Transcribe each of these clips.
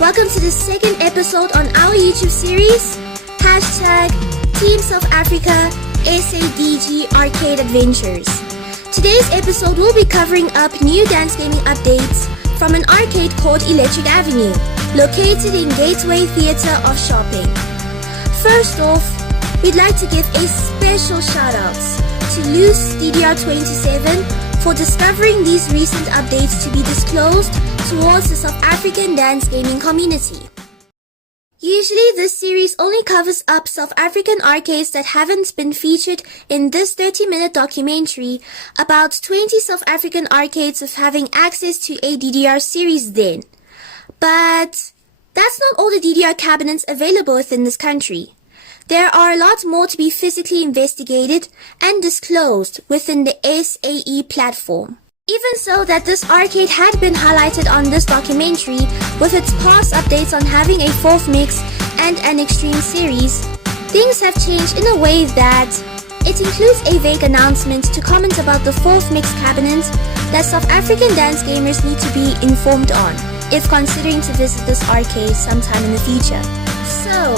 Welcome to the second episode on our YouTube series, #Team South Africa SADG Arcade Adventures. Today's episode will be covering up new dance gaming updates from an arcade called Electric Avenue, located in Gateway Theatre of Shopping. First off, we'd like to give a special shoutouts to Loose DDR27 for discovering these recent updates to be disclosed towards the South African dance gaming community. Usually this series only covers up South African arcades that haven't been featured in this 30-minute documentary about 20 South African arcades of having access to a DDR series then. But that's not all the DDR cabinets available within this country. There are a lot more to be physically investigated and disclosed within the SAE platform. Even so that this arcade had been highlighted on this documentary with its past updates on having a 4th mix and an extreme series, things have changed in a way that it includes a vague announcement to comment about the 4th mix cabinet that South African dance gamers need to be informed on if considering to visit this arcade sometime in the future. So,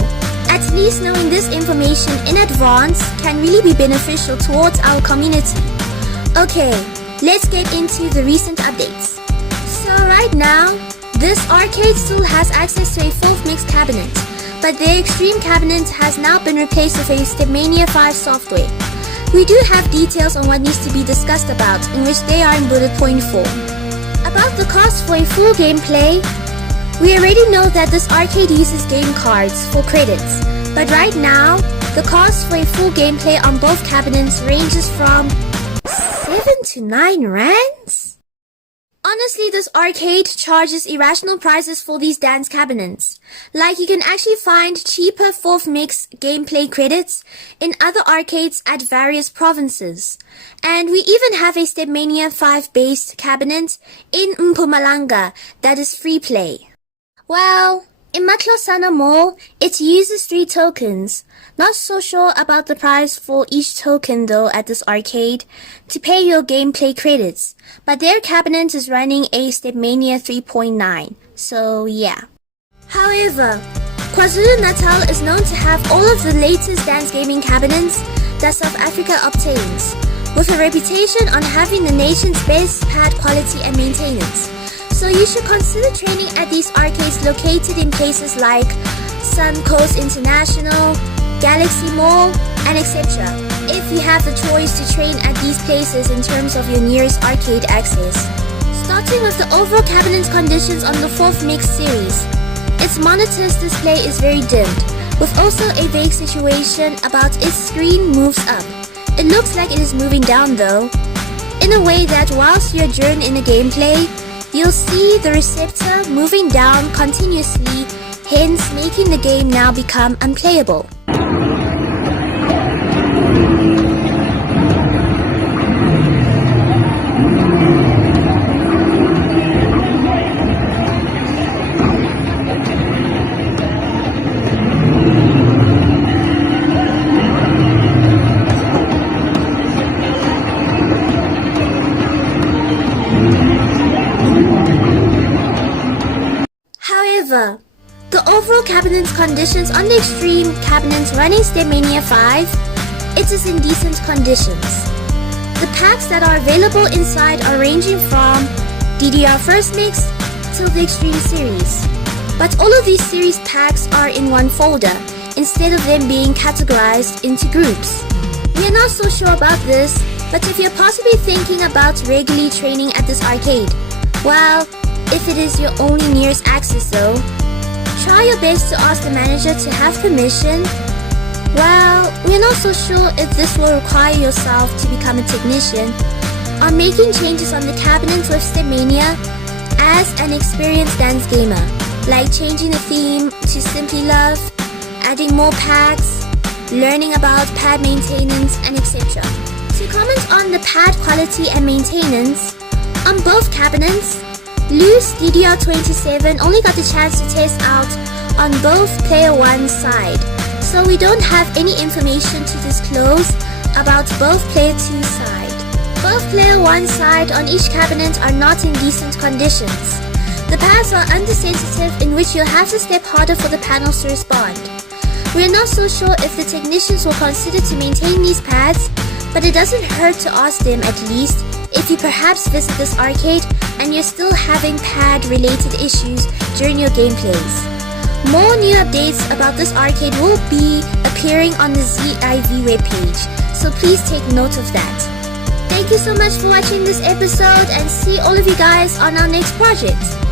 at least knowing this information in advance can really be beneficial towards our community. Okay, let's get into the recent updates. So right now, this arcade still has access to a 4th mix cabinet, but the Extreme cabinet has now been replaced with a Stepmania 5 software. We do have details on what needs to be discussed about, in which they are in bullet point form. About the cost for a full gameplay, we already know that this arcade uses game cards for credits, but right now, the cost for a full gameplay on both cabinets ranges from 7 to 9 rands? Honestly, this arcade charges irrational prices for these dance cabinets. Like, you can actually find cheaper 4th mix gameplay credits in other arcades at various provinces. And we even have a Stepmania 5 based cabinet in Mpumalanga that is free play. Well, in Matlosana Mall, it uses 3 tokens. Not so sure about the price for each token though at this arcade to pay your gameplay credits, but their cabinet is running a Stepmania 3.9, so yeah. However, KwaZulu-Natal is known to have all of the latest dance gaming cabinets that South Africa obtains, with a reputation on having the nation's best pad quality and maintenance. So you should consider training at these arcades located in places like Suncoast International, Galaxy Mall, and etc. if you have the choice to train at these places in terms of your nearest arcade access. Starting with the overall cabinet conditions on the 4th mix series, its monitor's display is very dimmed, with also a vague situation about its screen moves up. It looks like it is moving down though, in a way that whilst you adjourn in the gameplay, you'll see the receptor moving down continuously, hence making the game now become unplayable. However, the overall cabinet conditions on the Extreme cabinet running Stepmania 5, it is in decent conditions. The packs that are available inside are ranging from DDR 1st mix till the Extreme series. But all of these series packs are in one folder, instead of them being categorized into groups. We are not so sure about this, but if you're possibly thinking about regularly training at this arcade, well, if it is your only nearest access though, try your best to ask the manager to have permission. Well, we're not so sure if this will require yourself to become a technician on making changes on the cabinet with Stepmania as an experienced dance gamer, like changing the theme to Simply Love, adding more packs, learning about pad maintenance, and etc. To comment on the pad quality and maintenance, on both cabinets, Loose DDR27 only got the chance to test out on both Player 1's side, so we don't have any information to disclose about both Player 2's side. Both Player 1's side on each cabinet are not in decent conditions. The pads are undersensitive, in which you'll have to step harder for the panels to respond. We're not so sure if the technicians will consider to maintain these pads, but it doesn't hurt to ask them at least if you perhaps visit this arcade and you're still having pad-related issues during your gameplays. More new updates about this arcade will be appearing on the ZIV webpage, so please take note of that. Thank you so much for watching this episode, and see all of you guys on our next project.